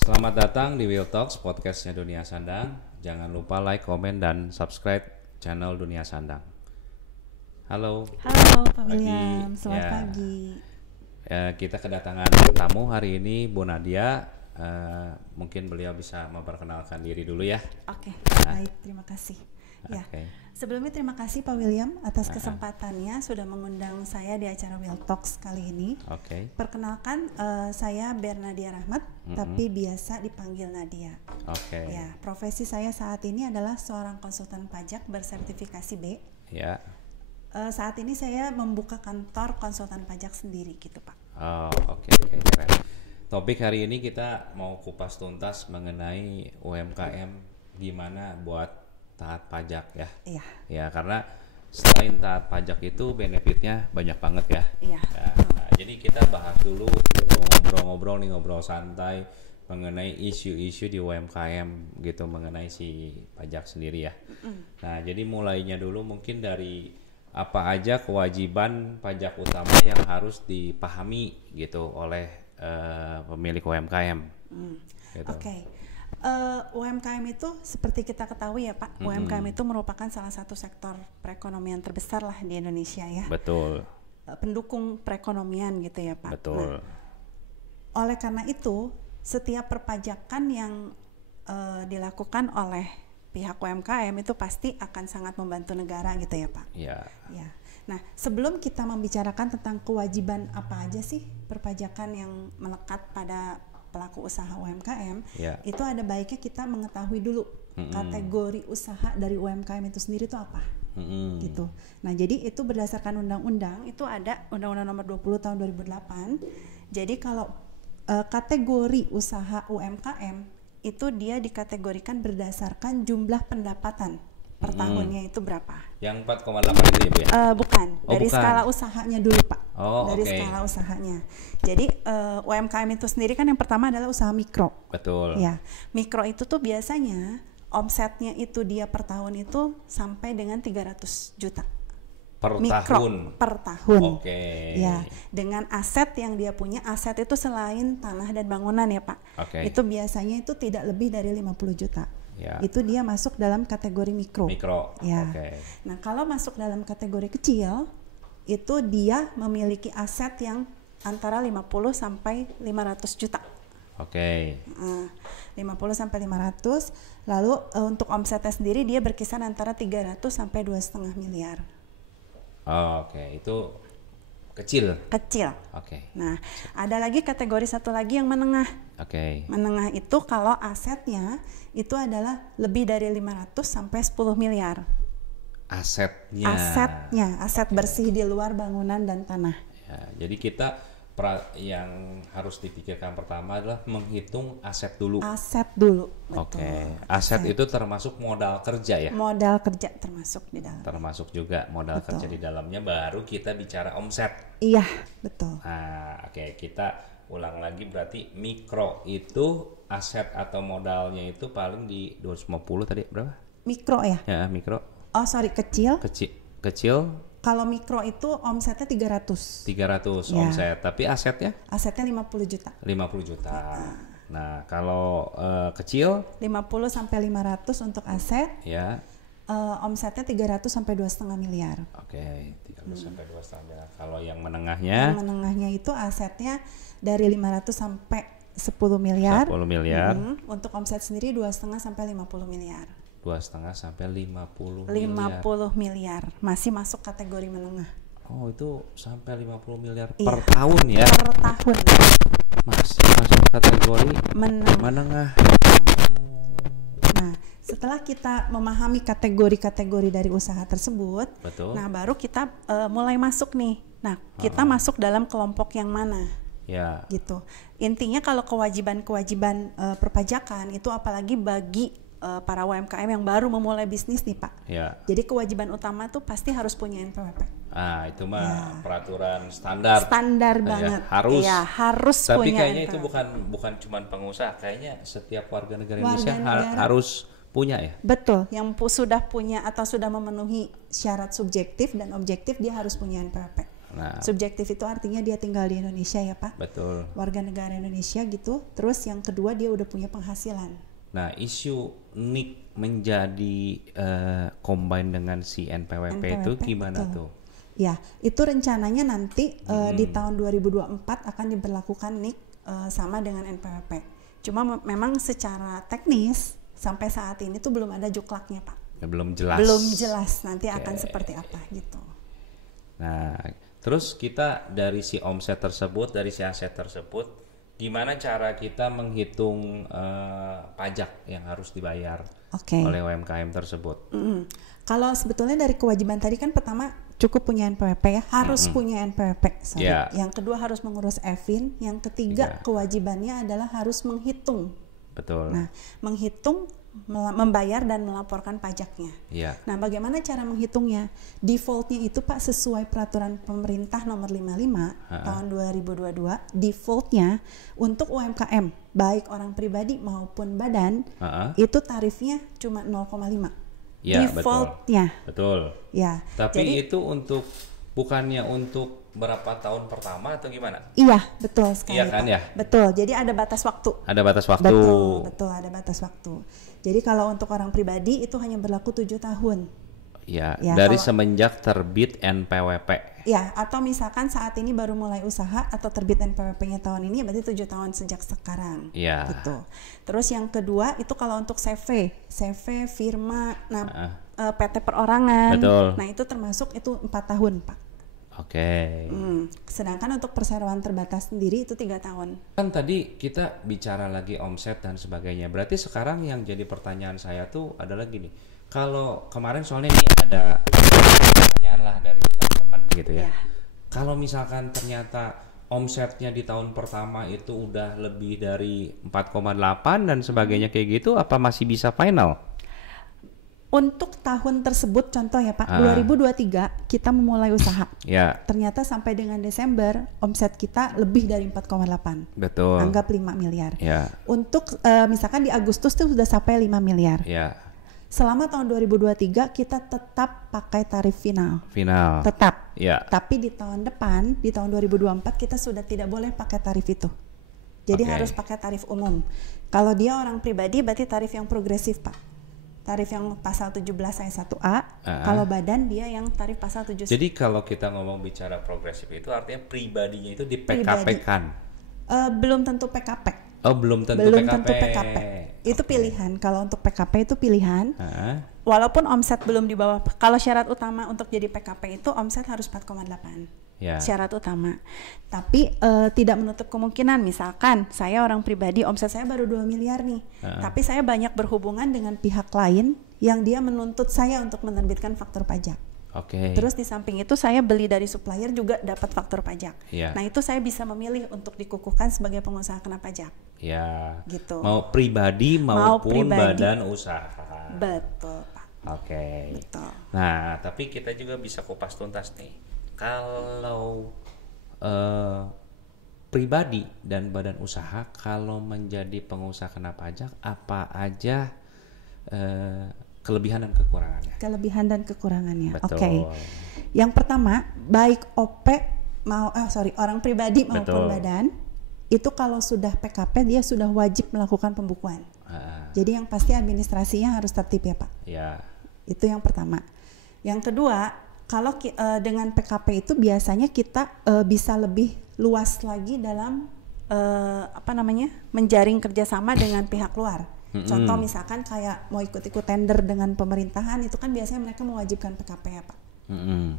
Selamat datang di Will Talks, podcastnya Dunia Sandang. Jangan lupa like, komen, dan subscribe channel Dunia Sandang. Halo. Halo Pak Pagi. William, selamat Ya. pagi. Kita kedatangan tamu hari ini, Bu Nadia. Mungkin beliau bisa memperkenalkan diri dulu ya. Oke, baik, terima kasih. Ya, Oke. sebelumnya terima kasih Pak William atas kesempatannya sudah mengundang saya di acara Will Talks kali ini. Oke. Perkenalkan, saya Bernadia Rahmat, tapi biasa dipanggil Nadia. Oke. Ya, profesi saya saat ini adalah seorang konsultan pajak bersertifikasi B. Ya. Saat ini saya membuka kantor konsultan pajak sendiri gitu Pak. Oh, oke, keren. Topik hari ini kita mau kupas tuntas mengenai UMKM gimana buat taat pajak ya. Iya. Ya, karena selain taat pajak itu benefitnya banyak banget ya. Iya. Ya, nah, jadi kita bahas dulu, ngobrol santai mengenai isu-isu di UMKM gitu, mengenai si pajak sendiri ya. Nah, jadi mulainya dulu mungkin dari apa aja kewajiban pajak utama yang harus dipahami gitu oleh pemilik UMKM. Gitu. Oke. UMKM itu seperti kita ketahui ya Pak, UMKM itu merupakan salah satu sektor perekonomian terbesar lah di Indonesia ya. Betul. Pendukung perekonomian gitu ya Pak. Betul. Nah, oleh karena itu, setiap perpajakan yang dilakukan oleh pihak UMKM itu pasti akan sangat membantu negara gitu ya Pak. Iya. Ya. Nah, sebelum kita membicarakan tentang kewajiban apa aja sih perpajakan yang melekat pada pelaku usaha UMKM, Ya. itu ada baiknya kita mengetahui dulu kategori usaha dari UMKM itu sendiri itu apa. Gitu. Nah, jadi itu berdasarkan undang-undang, itu ada Undang-Undang Nomor 20 tahun 2008. Jadi kalau kategori usaha UMKM itu dia dikategorikan berdasarkan jumlah pendapatan per tahunnya itu berapa. Yang 4,8 itu ya Bu ya? Bukan, Oh, dari bukan. skala usahanya dulu Pak. Oh, dari oke. skala usahanya. Jadi UMKM itu sendiri kan yang pertama adalah usaha mikro. Betul. Ya, mikro itu tuh biasanya omsetnya itu dia per tahun itu sampai dengan 300 juta. Per Mikro tahun. per tahun. Oke. Ya, dengan aset yang dia punya, aset itu selain tanah dan bangunan ya Pak. Oke. Itu biasanya itu tidak lebih dari 50 juta. Ya. Itu dia masuk dalam kategori mikro. Mikro. Ya. Oke. Nah, kalau masuk dalam kategori kecil, itu dia memiliki aset yang antara 50 sampai 500 juta. Oke. 50 sampai 500. Lalu untuk omsetnya sendiri dia berkisar antara 300 sampai 2,5 miliar. Oke, itu kecil. Kecil. Oke. Nah, ada lagi kategori satu lagi yang menengah. Oke. Menengah itu kalau asetnya itu adalah lebih dari 500 sampai 10 miliar. Asetnya. Aset bersih di luar bangunan dan tanah. Ya, jadi kita yang harus dipikirkan pertama adalah menghitung aset dulu. Aset dulu. Oke. Betul. Aset itu termasuk modal kerja ya? Modal kerja termasuk di dalam. Termasuk juga modal Betul. kerja di dalamnya, baru kita bicara omset. Iya, betul. Nah, oke, kita ulang lagi, berarti mikro itu aset atau modalnya itu paling di 250 tadi berapa? Mikro ya? Ya, mikro. Oh, sorry, kecil. Kecil Kalau mikro itu omsetnya 300. 300 Ya. omset, tapi asetnya Asetnya 50 juta. 50 juta. Nah, kalau kecil 50 sampai 500 untuk aset, ya. omsetnya 300 sampai 2,5 miliar. Oke, 300 sampai 2,5 miliar. Kalau yang menengahnya Yang menengahnya itu asetnya dari 500 sampai 10 miliar. 10 miliar. Untuk omset sendiri 2,5 sampai 50 miliar. 2,5 sampai 50 miliar. 50 miliar. Masih masuk kategori menengah. Oh, itu sampai 50 miliar Iya. per tahun ya. Per tahun. Masih masuk kategori Menengah. menengah. Nah, setelah kita memahami kategori-kategori dari usaha tersebut, Betul. nah baru kita mulai masuk nih. Nah, kita masuk dalam kelompok yang mana? Ya. Gitu. Intinya kalau kewajiban-kewajiban perpajakan itu apalagi bagi para UMKM yang baru memulai bisnis nih Pak. Ya. Jadi kewajiban utama tuh pasti harus punya NPWP. Ah, itu mah peraturan standar. Standar Ya, banget. harus. Iya, harus Tapi punya kayaknya itu NPWP. bukan cuma pengusaha, kayaknya setiap warga negara Warga Indonesia negara. harus punya ya. Betul, yang sudah punya atau sudah memenuhi syarat subjektif dan objektif dia harus punya NPWP. Nah, subjektif itu artinya dia tinggal di Indonesia ya Pak. betul. Warga negara Indonesia gitu. Terus yang kedua dia udah punya penghasilan. Nah, isu NIK menjadi combine dengan si NPWP itu gimana betul. tuh? Ya, itu rencananya nanti di tahun 2024 akan diberlakukan NIK sama dengan NPWP. Cuma memang secara teknis sampai saat ini tuh belum ada juklaknya Pak. Belum jelas. Belum jelas nanti akan seperti apa gitu. Nah, terus kita dari si omset tersebut, dari si aset tersebut, gimana cara kita menghitung pajak yang harus dibayar oleh UMKM tersebut? Kalau sebetulnya dari kewajiban tadi kan pertama cukup punya NPWP ya, harus punya NPWP. Yang kedua harus mengurus EVIN, yang ketiga kewajibannya adalah harus menghitung. Betul. Nah, menghitung, membayar dan melaporkan pajaknya. Nah, bagaimana cara menghitungnya? Defaultnya itu Pak sesuai peraturan pemerintah nomor 55 tahun 2022, defaultnya untuk UMKM baik orang pribadi maupun badan itu tarifnya cuma 0,5. Defaultnya. Betul. Ya. Tapi jadi, itu bukannya untuk berapa tahun pertama atau gimana? Iya, betul sekali. Iya kan Pak. ya? Betul. Jadi ada batas waktu. Ada batas waktu. Betul, ada batas waktu. Jadi kalau untuk orang pribadi itu hanya berlaku 7 tahun. Ya, dari semenjak terbit NPWP. Ya, atau misalkan saat ini baru mulai usaha atau terbit NPWP-nya tahun ini berarti 7 tahun sejak sekarang. Iya. Gitu. Terus yang kedua itu kalau untuk CV, firma, PT perorangan. Betul. Nah, itu termasuk itu 4 tahun, Pak. Oke. Sedangkan untuk perseroan terbatas sendiri itu 3 tahun. Kan tadi kita bicara lagi omset dan sebagainya. Berarti sekarang yang jadi pertanyaan saya tuh adalah gini. Kalau kemarin soalnya ini ada pertanyaan lah dari teman-teman gitu ya. Kalau misalkan ternyata omsetnya di tahun pertama itu udah lebih dari 4,8 dan sebagainya kayak gitu, apa masih bisa final? Untuk tahun tersebut contoh ya Pak, 2023 kita memulai usaha. Ternyata sampai dengan Desember omset kita lebih dari 4,8. Betul. Anggap 5 miliar. Untuk misalkan di Agustus itu sudah sampai 5 miliar. Selama tahun 2023 kita tetap pakai tarif final. Tetap. Tapi di tahun depan, di tahun 2024 kita sudah tidak boleh pakai tarif itu. Jadi harus pakai tarif umum. Kalau dia orang pribadi berarti tarif yang progresif Pak. Tarif yang pasal 17 ayat 1A, kalau badan dia yang tarif pasal 7. Jadi kalau kita ngomong bicara progresif itu artinya pribadinya itu di PKP-kan? Belum tentu PKP. Oh, belum tentu PKP. Itu pilihan. Kalau untuk PKP itu pilihan. Walaupun omset belum di bawah. Kalau syarat utama untuk jadi PKP itu omset harus 4,8. Syarat utama. Tapi tidak menutup kemungkinan misalkan saya orang pribadi omset saya baru 2 miliar nih. Tapi saya banyak berhubungan dengan pihak lain yang dia menuntut saya untuk menerbitkan faktur pajak. Terus di samping itu saya beli dari supplier juga dapat faktur pajak. Nah, itu saya bisa memilih untuk dikukuhkan sebagai pengusaha kena pajak. Gitu. Mau pribadi maupun badan usaha. Betul, Pak. Betul. Nah, tapi kita juga bisa kupas tuntas nih. Kalau pribadi dan badan usaha kalau menjadi pengusaha kena pajak apa aja kelebihan dan kekurangannya? Kelebihan dan kekurangannya. Betul. Yang pertama, baik OP orang pribadi maupun badan itu kalau sudah PKP dia sudah wajib melakukan pembukuan. Jadi yang pasti administrasinya harus tertib ya Pak. Itu yang pertama. Yang kedua, kalau dengan PKP itu biasanya kita bisa lebih luas lagi dalam menjaring kerjasama dengan pihak luar. Contoh misalkan kayak mau ikut-ikut tender dengan pemerintahan itu kan biasanya mereka mewajibkan PKP ya Pak.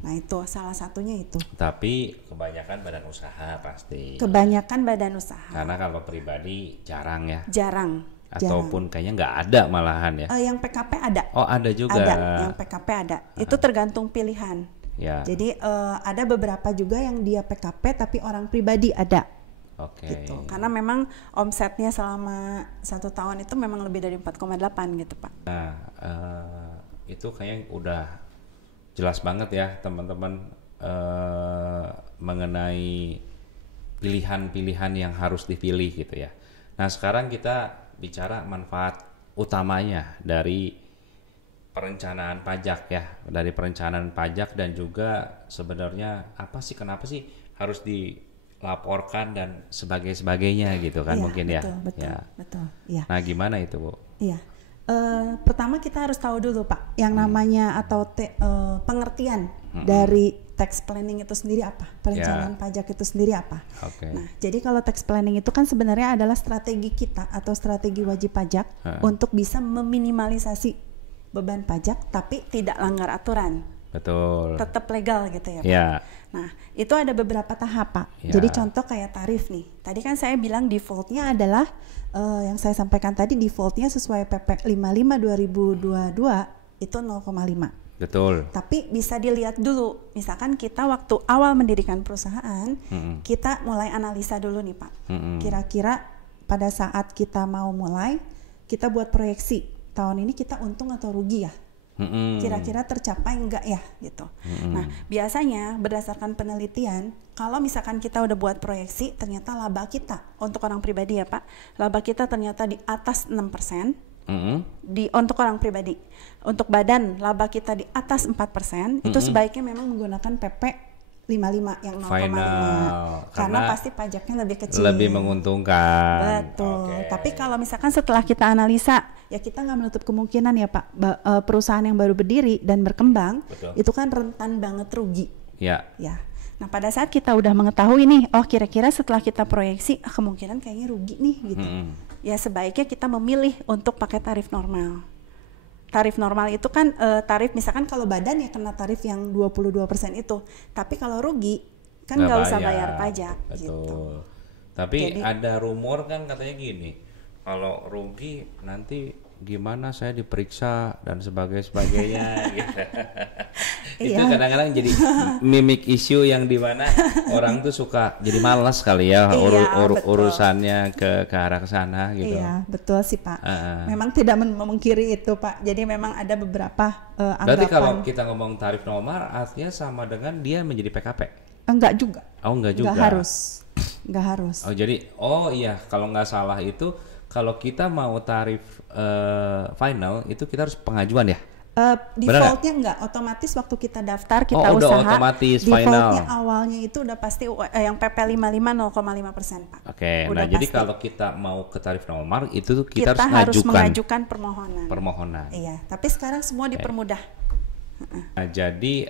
Nah itu salah satunya itu. Tapi kebanyakan badan usaha pasti. Kebanyakan badan usaha. Karena kalau pribadi jarang ya. Jarang. Ataupun kayaknya nggak ada malahan ya. Yang PKP ada. Oh ada juga. Ada, yang PKP ada. Itu tergantung pilihan. Jadi ada beberapa juga yang dia PKP tapi orang pribadi ada. Gitu. Karena memang omsetnya selama 1 tahun itu memang lebih dari 4,8 gitu Pak. Nah itu kayaknya udah jelas banget ya teman-teman mengenai pilihan-pilihan yang harus dipilih gitu ya. Nah sekarang kita bicara manfaat utamanya dari perencanaan pajak ya, dari perencanaan pajak dan juga sebenarnya apa sih, kenapa sih harus dilaporkan dan sebagainya gitu kan, Iya, mungkin betul, ya. betul, Ya. betul. Iya. Nah gimana itu Bu? Iya. Pertama kita harus tahu dulu Pak, yang namanya atau pengertian dari tax planning itu sendiri apa, perencanaan pajak itu sendiri apa. Oke. Nah, jadi kalau tax planning itu kan sebenarnya adalah strategi kita atau strategi wajib pajak untuk bisa meminimalisasi beban pajak tapi tidak langgar aturan. Betul. Tetap legal gitu ya Pak. Ya. Nah, itu ada beberapa tahap Pak. Ya. Jadi contoh kayak tarif nih. Tadi kan saya bilang defaultnya adalah yang saya sampaikan tadi, defaultnya sesuai PP 55 2022 itu 0,5. Betul. Tapi bisa dilihat dulu, misalkan kita waktu awal mendirikan perusahaan, kita mulai analisa dulu nih Pak. Kira-kira pada saat kita mau mulai, kita buat proyeksi tahun ini kita untung atau rugi ya? Kira-kira tercapai enggak ya gitu. Nah, biasanya berdasarkan penelitian, kalau misalkan kita udah buat proyeksi, ternyata laba kita untuk orang pribadi ya Pak, laba kita ternyata di atas 6%. Untuk orang pribadi, untuk badan laba kita di atas 4%, itu sebaiknya memang menggunakan PP 55 yang 0,5 karena pasti pajaknya lebih kecil, lebih menguntungkan. Betul. Tapi kalau misalkan setelah kita analisa, ya kita nggak menutup kemungkinan ya Pak, perusahaan yang baru berdiri dan berkembang, itu kan rentan banget rugi. Ya. Nah pada saat kita udah mengetahui nih, oh kira-kira setelah kita proyeksi kemungkinan kayaknya rugi nih gitu. Ya sebaiknya kita memilih untuk pakai tarif normal. Tarif normal itu kan tarif misalkan kalau badan ya kena tarif yang 22% itu. Tapi kalau rugi kan nggak usah bayar pajak. Betul. Gitu. Tapi jadi, ada rumor kan katanya gini, kalau rugi nanti gimana saya diperiksa dan sebagainya gitu. Itu kadang-kadang jadi mimik isu yang dimana orang tuh suka jadi malas kali ya urusannya ke arah sana gitu. Iya betul sih Pak. Memang tidak memungkiri itu Pak. Jadi memang ada beberapa anggapan. Berarti kalau kita ngomong tarif normal artinya sama dengan dia menjadi PKP? Enggak juga. Oh enggak juga. Enggak harus. Oh jadi iya kalau nggak salah itu kalau kita mau tarif final itu kita harus pengajuan ya? Defaultnya enggak, otomatis waktu kita daftar kita udah usaha otomatis defaultnya final. Awalnya itu udah pasti yang PP 55 0,5% Pak. Oke, nah jadi kalau kita mau ke tarif normal itu kita harus mengajukan permohonan. Iya, tapi sekarang semua dipermudah. Nah, jadi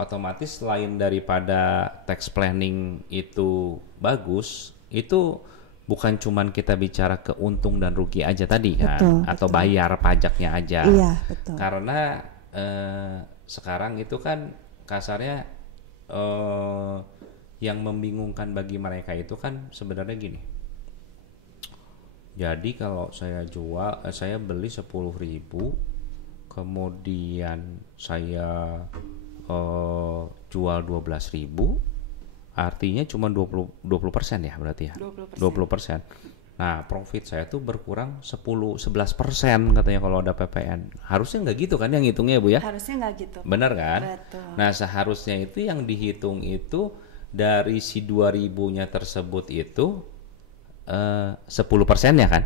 otomatis selain daripada tax planning itu bagus, itu bukan cuman kita bicara ke untung dan rugi aja tadi kan, atau bayar pajaknya aja. Iya, betul. Karena sekarang itu kan kasarnya yang membingungkan bagi mereka itu kan sebenarnya gini. Jadi kalau saya beli 10.000, kemudian saya jual 12.000. Artinya cuma 20% ya berarti ya. 20%. Nah, profit saya tuh berkurang 11% katanya kalau ada PPN. Harusnya nggak gitu kan yang hitungnya Bu ya? Harusnya nggak gitu. Benar kan? Betul. Nah, seharusnya itu yang dihitung itu dari si 2.000-nya tersebut itu 10% ya kan?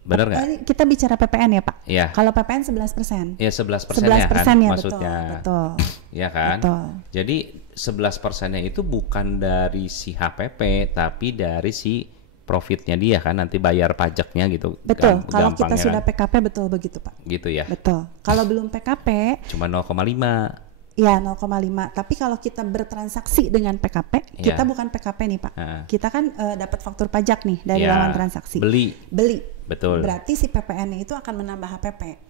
Benar nggak? Kita bicara PPN ya Pak? Iya. Kalau PPN 11%. Ya 11%-nya kan ya, maksudnya. Betul. Ya kan? Betul. Jadi 11%-nya itu bukan dari si HPP tapi dari si profitnya dia kan, nanti bayar pajaknya gitu. Betul. Kalau kita sudah PKP betul begitu Pak. Gitu ya. Betul. Kalau belum PKP cuma 0,5. Ya 0,5. Tapi kalau kita bertransaksi dengan PKP, kita bukan PKP nih Pak. Kita kan dapat faktur pajak nih dari laman transaksi. Beli. Betul. Berarti si PPN itu akan menambah HPP.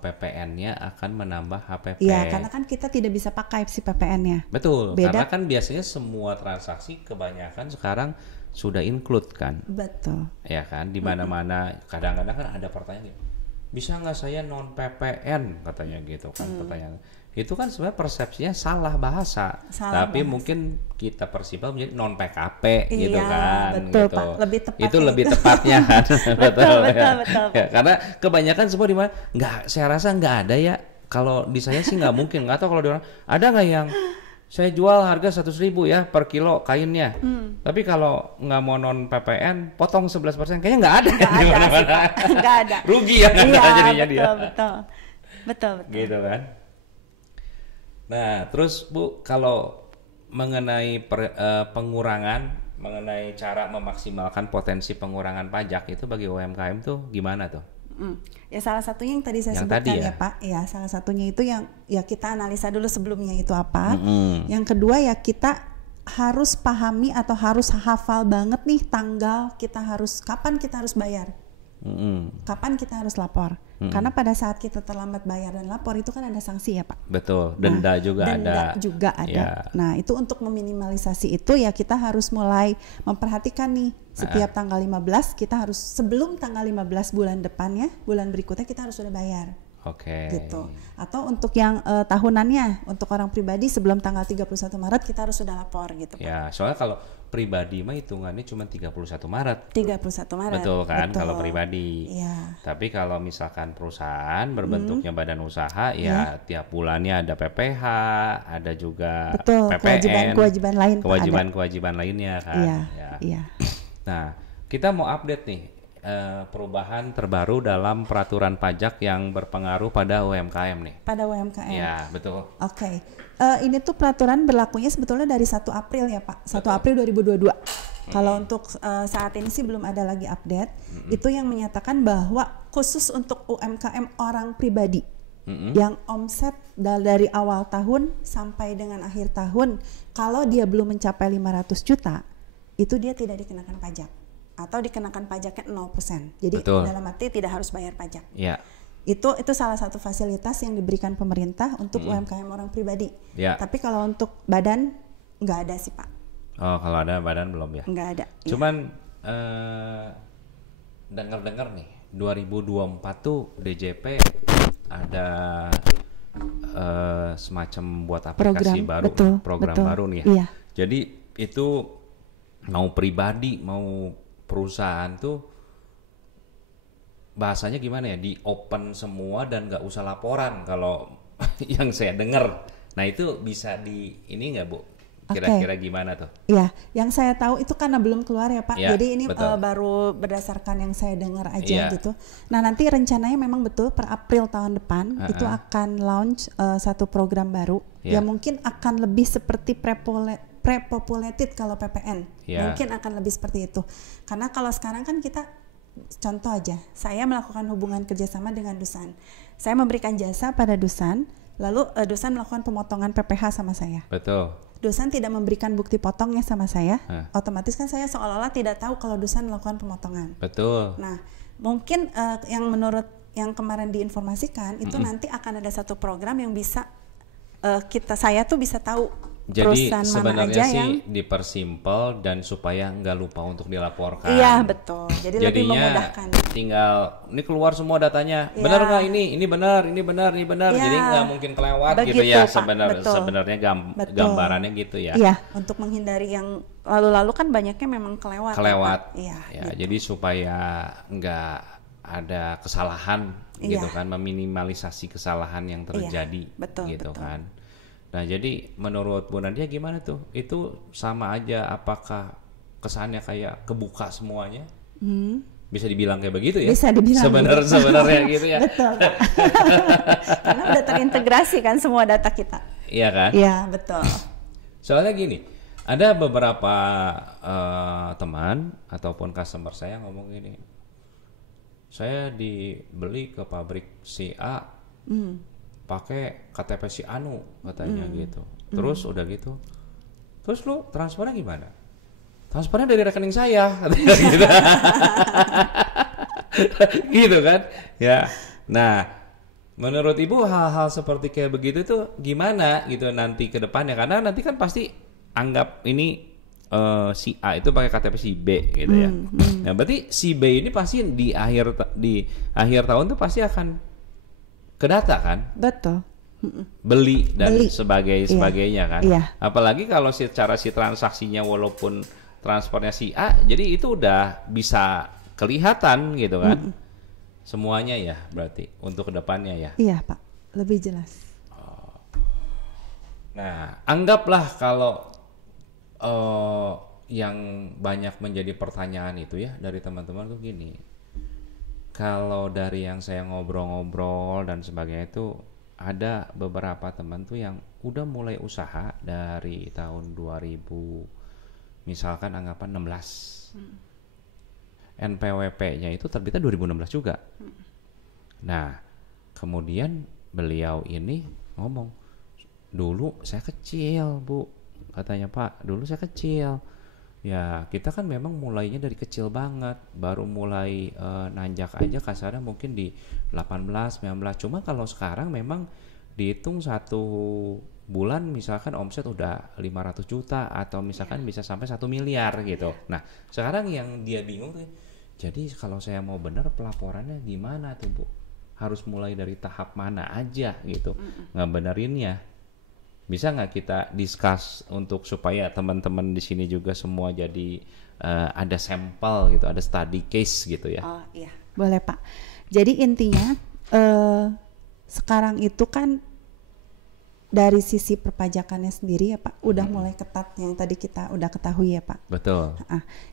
PPN-nya akan menambah HPP. Iya, karena kan kita tidak bisa pakai si PPN-nya. Betul. Karena kan biasanya semua transaksi kebanyakan sekarang sudah include kan. Betul. Ya kan, di mana-mana kadang-kadang kan ada pertanyaan gitu. Bisa nggak saya non PPN katanya gitu kan pertanyaan. Itu kan sebenarnya persepsinya salah bahasa. Tapi mungkin kita persibah menjadi non PKP gitu kan. Betul gitu. Pak, lebih tepat. Itu lebih tepatnya kan. betul. Ya, karena kebanyakan semua di mana saya rasa nggak ada ya. Kalau di saya sih nggak mungkin. Nggak tahu kalau di orang ada nggak yang saya jual harga 100.000 ya per kilo kainnya. Tapi kalau nggak mau non PPN potong 11%, kayaknya nggak ada. Nggak ada. Rugi ya kan jadinya dia. Betul. Betul. Gitu kan. Nah, terus Bu, kalau mengenai pengurangan, mengenai cara memaksimalkan potensi pengurangan pajak itu bagi UMKM tuh gimana tuh? Ya salah satunya yang tadi saya sebutkan ya Pak, ya salah satunya itu yang ya kita analisa dulu sebelumnya itu apa. Yang kedua ya kita harus pahami atau harus hafal banget nih tanggal kapan kita harus bayar, kapan kita harus lapor. Karena pada saat kita terlambat bayar dan lapor itu kan ada sanksi ya Pak. Betul, denda juga denda ada. juga ada. Ya. Nah itu untuk meminimalisasi itu ya kita harus mulai memperhatikan nih setiap tanggal 15 kita harus sebelum tanggal 15 bulan depannya, bulan berikutnya kita harus sudah bayar. Oke. Gitu. Atau untuk yang tahunannya, untuk orang pribadi sebelum tanggal 31 Maret kita harus sudah lapor gitu Pak. Ya, soalnya kalau pribadi mah hitungannya cuma 31 Maret. 31 Maret. Betul kan kalau pribadi. Iya. Tapi kalau misalkan perusahaan berbentuknya badan usaha ya tiap bulannya ada PPh, ada juga PPN, kewajiban lainnya kan. Iya. Nah, kita mau update nih perubahan terbaru dalam peraturan pajak yang berpengaruh pada UMKM nih. Pada UMKM. Ya, betul. Oke. Ini tuh peraturan berlakunya sebetulnya dari 1 April ya Pak. 1 April 2022. Kalau untuk saat ini sih belum ada lagi update. Itu yang menyatakan bahwa khusus untuk UMKM orang pribadi yang omset dari awal tahun sampai dengan akhir tahun, kalau dia belum mencapai 500 juta, itu dia tidak dikenakan pajak. Atau dikenakan pajaknya 0%. Jadi dalam arti tidak harus bayar pajak. Ya. Itu salah satu fasilitas yang diberikan pemerintah untuk UMKM orang pribadi. Ya. Tapi kalau untuk badan nggak ada sih Pak. Oh, kalau ada badan belum ya? Nggak ada. Cuman dengar-dengar nih 2024 tuh DJP ada semacam buat aplikasi program baru nih ya. Iya. Jadi itu mau pribadi mau perusahaan tuh bahasanya gimana ya, di open semua dan nggak usah laporan kalau yang saya dengar. Nah itu bisa ini nggak Bu? Kira-kira gimana tuh? Ya, yang saya tahu itu karena belum keluar ya Pak. Ya, jadi ini baru berdasarkan yang saya dengar aja gitu. Nah nanti rencananya memang betul per April tahun depan itu akan launch satu program baru. Ya mungkin akan lebih seperti pre-populated kalau PPN. Mungkin akan lebih seperti itu. Karena kalau sekarang kan kita, contoh aja, saya melakukan hubungan kerjasama dengan Dusan. Saya memberikan jasa pada Dusan, lalu Dusan melakukan pemotongan PPh sama saya. Betul. Dusan tidak memberikan bukti potongnya sama saya, otomatis kan saya seolah-olah tidak tahu kalau Dusan melakukan pemotongan. Betul. Nah, mungkin yang menurut yang kemarin diinformasikan itu nanti akan ada satu program yang bisa saya tuh bisa tahu. Jadi sebenarnya sih dipersimpel dan supaya nggak lupa untuk dilaporkan. Iya betul. Jadi lebih memudahkan. Tinggal ini keluar semua datanya. Ya. Benar nggak ini benar, ini benar. Ya. Jadi nggak mungkin kelewat gitu ya. Sebenarnya gambarannya gitu ya. Iya. Untuk menghindari yang lalu-lalu kan banyaknya memang kelewat. Iya. Ya, gitu. Jadi supaya nggak ada kesalahan gitu kan, meminimalisasi kesalahan yang terjadi gitu kan. Nah jadi menurut Bu Nadia gimana tuh? Itu sama aja apakah kesannya kayak kebuka semuanya? Bisa dibilang kayak begitu ya? Bisa dibilang sebenarnya gitu ya. Betul. Karena udah terintegrasi kan semua data kita. Iya kan? Iya betul. Soalnya gini, ada beberapa teman ataupun customer saya ngomong gini, saya dibeli ke pabrik si A, pakai KTP si Anu katanya gitu. Terus udah gitu, terus lu transfernya gimana? Transfernya dari rekening saya gitu. Gitu kan ya. Nah menurut Ibu hal-hal seperti kayak begitu tuh gimana gitu nanti ke depannya, karena nanti kan pasti anggap ini si A itu pakai KTP si B gitu ya. Nah berarti si B ini pasti di akhir tahun tuh pasti akan ke data kan? Betul. Beli sebagainya kan. Apalagi kalau secara si transaksinya walaupun transfernya si A, jadi itu udah bisa kelihatan gitu kan. Semuanya ya berarti untuk kedepannya ya. Iya Pak, lebih jelas. Nah anggaplah kalau yang banyak menjadi pertanyaan itu ya dari teman-teman tuh gini, Kalau dari yang saya ngobrol-ngobrol dan sebagainya itu ada beberapa teman tuh yang udah mulai usaha dari tahun 2000, misalkan anggapan 16. NPWP-nya itu terbitnya 2016 juga. Nah, kemudian beliau ini ngomong, dulu saya kecil Bu, katanya Pak, dulu saya kecil. Ya kita kan memang mulainya dari kecil banget, baru mulai nanjak aja kasarnya mungkin di 18, 19. Cuma kalau sekarang memang dihitung satu bulan misalkan omset udah 500 juta atau misalkan bisa sampai 1 miliar gitu. Nah sekarang yang dia bingung tuh, jadi kalau saya mau benar pelaporannya gimana tuh Bu? Harus mulai dari tahap mana aja gitu ngebenerinnya. Bisa nggak kita discuss untuk supaya teman-teman di sini juga semua jadi ada sampel gitu, ada study case gitu ya? Oh iya, boleh Pak. Jadi intinya sekarang itu kan dari sisi perpajakannya sendiri ya Pak, udah mulai ketat yang tadi kita udah ketahui ya Pak. Betul.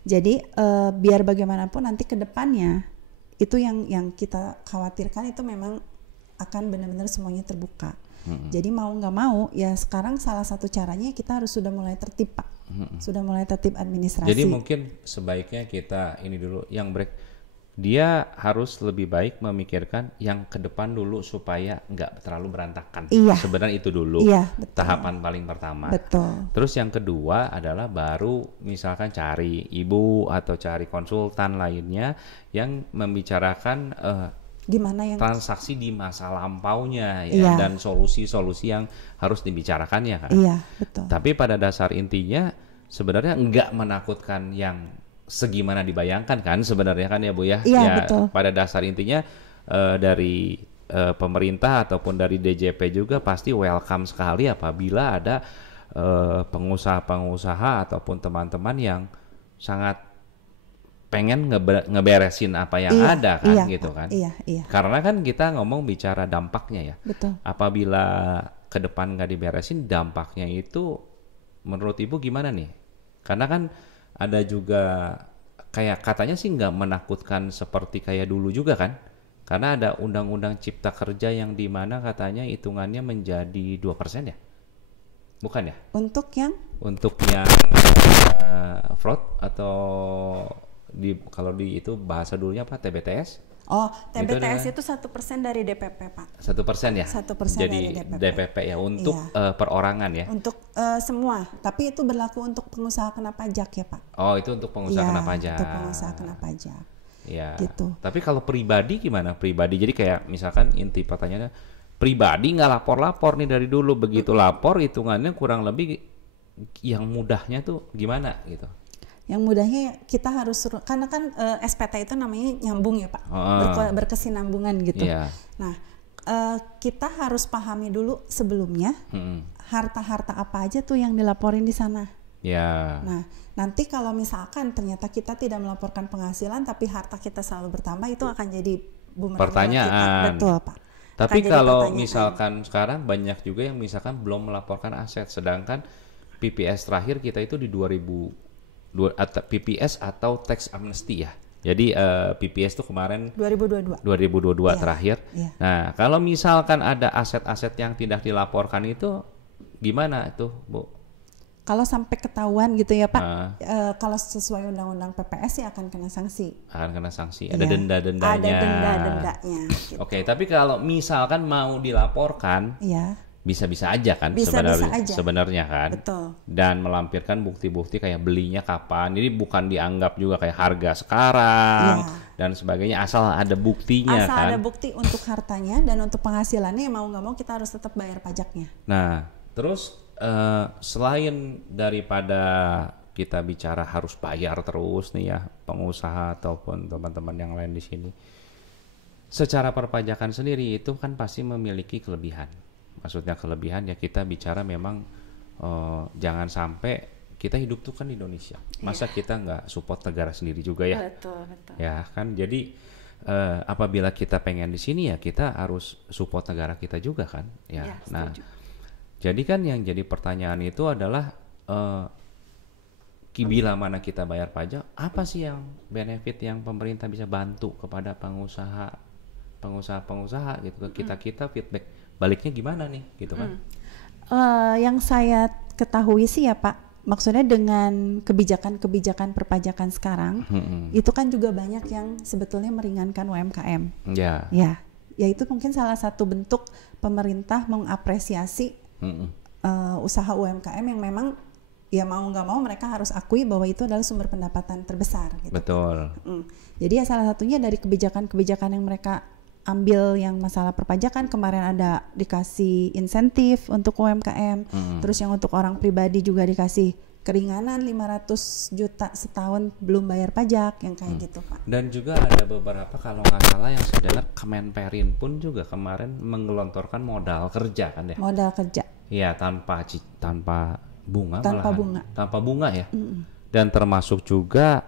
Jadi biar bagaimanapun nanti ke depannya itu yang kita khawatirkan itu memang akan benar-benar semuanya terbuka. Jadi mau nggak mau ya sekarang salah satu caranya kita harus sudah mulai tertib Pak, sudah mulai tertib administrasi. Jadi mungkin sebaiknya kita ini dulu yang break, dia harus lebih baik memikirkan yang ke depan dulu supaya nggak terlalu berantakan. Iya. Sebenarnya itu dulu tahapan paling pertama. Betul. Terus yang kedua adalah baru misalkan cari ibu atau cari konsultan lainnya yang membicarakan gimana yang transaksi di masa lampaunya ya, dan solusi-solusi yang harus dibicarakannya kan. Iya, betul. Tapi pada dasar intinya sebenarnya enggak menakutkan yang segimana dibayangkan kan sebenarnya kan ya Bu ya. Iya, ya betul. Pada dasar intinya dari pemerintah ataupun dari DJP juga pasti welcome sekali apabila ada pengusaha-pengusaha ataupun teman-teman yang sangat pengen ngeberesin apa yang ada kan gitu kan. Iya. Karena kan kita ngomong bicara dampaknya ya. Betul. Apabila ke depan nggak diberesin dampaknya itu menurut Ibu gimana nih? Karena kan ada juga kayak katanya sih nggak menakutkan seperti kayak dulu juga kan. Karena ada undang-undang cipta kerja yang dimana katanya hitungannya menjadi 2% ya? Bukan ya? Untuk yang fraud atau kalau di itu bahasa dulunya apa, TBTS? Oh, TBTS itu 1% dari DPP Pak. 1% ya? 1% Jadi dari DPP ya untuk perorangan ya? Untuk semua, tapi itu berlaku untuk pengusaha kena pajak ya Pak. Oh itu untuk pengusaha kena pajak. Untuk pengusaha kena pajak. Ya. Gitu. Tapi kalau pribadi gimana? Pribadi jadi kayak misalkan inti pertanyaannya pribadi nggak lapor-lapor nih dari dulu, begitu lapor hitungannya kurang lebih yang mudahnya tuh gimana gitu? Yang mudahnya kita harus karena kan SPT itu namanya nyambung ya Pak, berkesinambungan gitu. Yeah. Nah kita harus pahami dulu sebelumnya harta-harta apa aja tuh yang dilaporin di sana. Yeah. Nah nanti kalau misalkan ternyata kita tidak melaporkan penghasilan tapi harta kita selalu bertambah, itu akan jadi bumerang pertanyaan. Betul Pak. Tapi kalau misalkan sekarang banyak juga yang misalkan belum melaporkan aset, sedangkan PPS terakhir kita itu di 2000 PPS atau tax amnesty ya. Jadi PPS itu kemarin 2022 terakhir. Yeah. Nah, kalau misalkan ada aset-aset yang tidak dilaporkan itu gimana tuh, Bu? Kalau sampai ketahuan gitu ya Pak, kalau sesuai undang-undang PPS ya akan kena sanksi. Akan kena sanksi. Ada denda-dendanya. Ada denda-dendanya. Gitu. Oke, tapi kalau misalkan mau dilaporkan, bisa-bisa aja kan sebenarnya kan. Betul. Dan melampirkan bukti-bukti kayak belinya kapan. Jadi bukan dianggap juga kayak harga sekarang dan sebagainya, asal ada buktinya kan. Asal ada bukti untuk hartanya dan untuk penghasilannya, mau nggak mau kita harus tetap bayar pajaknya. Nah, terus selain daripada kita bicara harus bayar terus nih ya, pengusaha ataupun teman-teman yang lain di sini, secara perpajakan sendiri itu kan pasti memiliki kelebihan. Maksudnya kelebihan ya kita bicara memang jangan sampai kita hidup tuh kan di Indonesia, masa kita nggak support negara sendiri juga ya? Betul. Ya kan, jadi apabila kita pengen di sini ya kita harus support negara kita juga kan? Ya, nah, jadi kan yang jadi pertanyaan itu adalah bila mana kita bayar pajak, apa sih yang benefit yang pemerintah bisa bantu kepada pengusaha gitu ke kita feedback baliknya gimana nih gitu kan? Yang saya ketahui sih ya Pak, maksudnya dengan kebijakan perpajakan sekarang itu kan juga banyak yang sebetulnya meringankan UMKM. Ya, itu mungkin salah satu bentuk pemerintah mengapresiasi usaha UMKM yang memang ya mau nggak mau mereka harus akui bahwa itu adalah sumber pendapatan terbesar. Gitu. Betul. Jadi ya salah satunya dari kebijakan-kebijakan yang mereka ambil yang masalah perpajakan, kemarin ada dikasih insentif untuk UMKM, terus yang untuk orang pribadi juga dikasih keringanan 500 juta setahun belum bayar pajak, yang kayak gitu Pak. Dan juga ada beberapa kalau nggak salah yang saya dengar Kemenperin pun juga kemarin menggelontorkan modal kerja kan ya? Modal kerja. Iya, tanpa bunga, tanpa bunga ya. Dan termasuk juga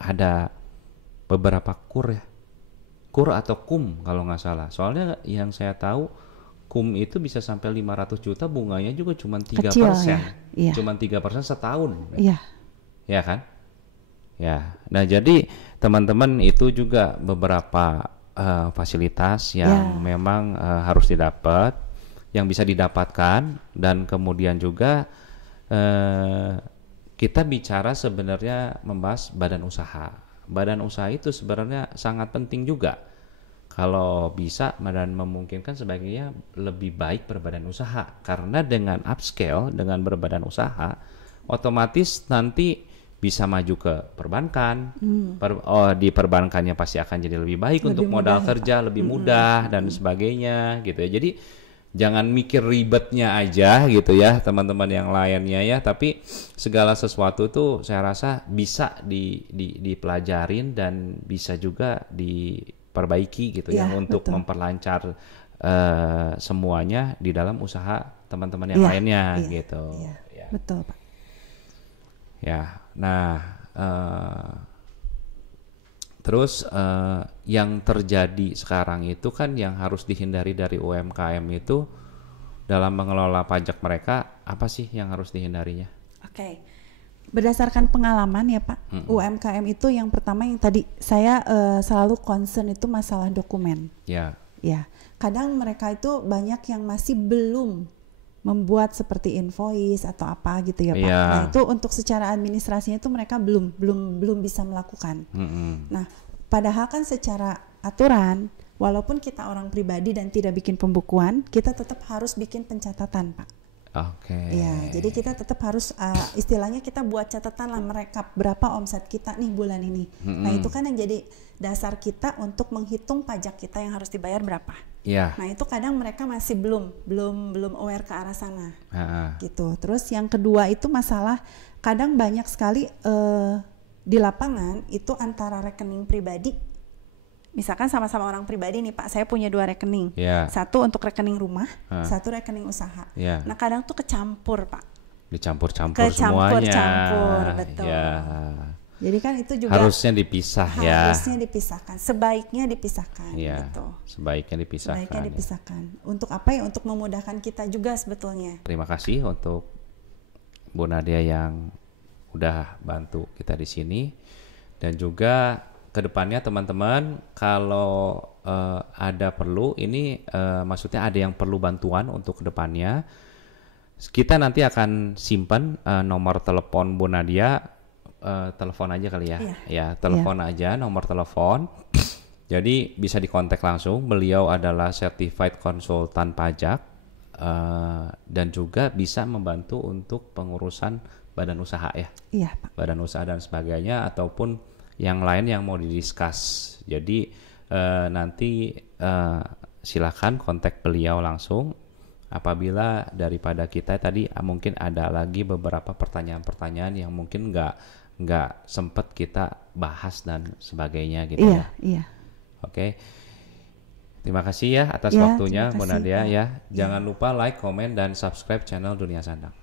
ada beberapa kur atau kum kalau nggak salah. Soalnya yang saya tahu kum itu bisa sampai 500 juta, bunganya juga cuma 3%. Ya? Cuma 3% setahun. Iya. Ya kan? Ya. Nah, jadi teman-teman itu juga beberapa fasilitas yang memang harus didapat, yang bisa didapatkan, dan kemudian juga kita bicara sebenarnya membahas badan usaha. Badan usaha itu sebenarnya sangat penting juga. Kalau bisa dan memungkinkan sebaiknya lebih baik berbadan usaha, karena dengan upscale, dengan berbadan usaha, otomatis nanti bisa maju ke perbankan. Di perbankannya pasti akan jadi lebih baik lebih untuk modal kerja, lebih mudah dan sebagainya gitu ya. Jadi jangan mikir ribetnya aja gitu ya teman-teman yang lainnya ya, tapi segala sesuatu tuh saya rasa bisa dipelajarin dan bisa juga diperbaiki gitu ya untuk memperlancar semuanya di dalam usaha teman-teman yang lainnya gitu. Ya. Betul Pak. Ya, nah terus yang terjadi sekarang itu kan yang harus dihindari dari UMKM itu dalam mengelola pajak mereka, apa sih yang harus dihindarinya? Oke. Berdasarkan pengalaman ya Pak, UMKM itu yang pertama yang tadi saya selalu concern itu masalah dokumen. Ya. Kadang mereka itu banyak yang masih belum membuat seperti invoice atau apa gitu ya Pak. Nah itu untuk secara administrasinya itu mereka belum bisa melakukan. Nah padahal kan secara aturan walaupun kita orang pribadi dan tidak bikin pembukuan, kita tetap harus bikin pencatatan Pak. Ya, jadi kita tetap harus istilahnya kita buat catatan lah, merekap berapa omset kita nih bulan ini. Nah itu kan yang jadi dasar kita untuk menghitung pajak kita yang harus dibayar berapa. Nah itu kadang mereka masih belum aware ke arah sana. Gitu. Terus yang kedua itu masalah kadang banyak sekali di lapangan itu antara rekening pribadi. Misalkan sama-sama orang pribadi nih Pak, saya punya 2 rekening, satu untuk rekening rumah, satu rekening usaha. Nah kadang tuh kecampur Pak. Dicampur-campur semuanya. Betul. Jadi kan itu juga harusnya dipisah harusnya dipisahkan, sebaiknya dipisahkan. Gitu. Sebaiknya dipisahkan. Untuk apa ya? Untuk memudahkan kita juga sebetulnya. Terima kasih untuk Bu Nadia yang udah bantu kita di sini, dan juga kedepannya teman-teman kalau ada perlu ini maksudnya ada yang perlu bantuan untuk kedepannya, kita nanti akan simpan nomor telepon Bu Nadia, telepon aja kali ya, telepon aja nomor telepon. Jadi bisa dikontak langsung, beliau adalah certified konsultan pajak dan juga bisa membantu untuk pengurusan badan usaha ya. Pak. Badan usaha dan sebagainya ataupun yang lain yang mau didiskus. Jadi nanti silakan kontak beliau langsung apabila daripada kita tadi mungkin ada lagi beberapa pertanyaan-pertanyaan yang mungkin nggak sempat kita bahas dan sebagainya gitu ya. Oke. Terima kasih ya atas waktunya Bu Nadia ya. Jangan lupa like, komen dan subscribe channel Dunia Sandang.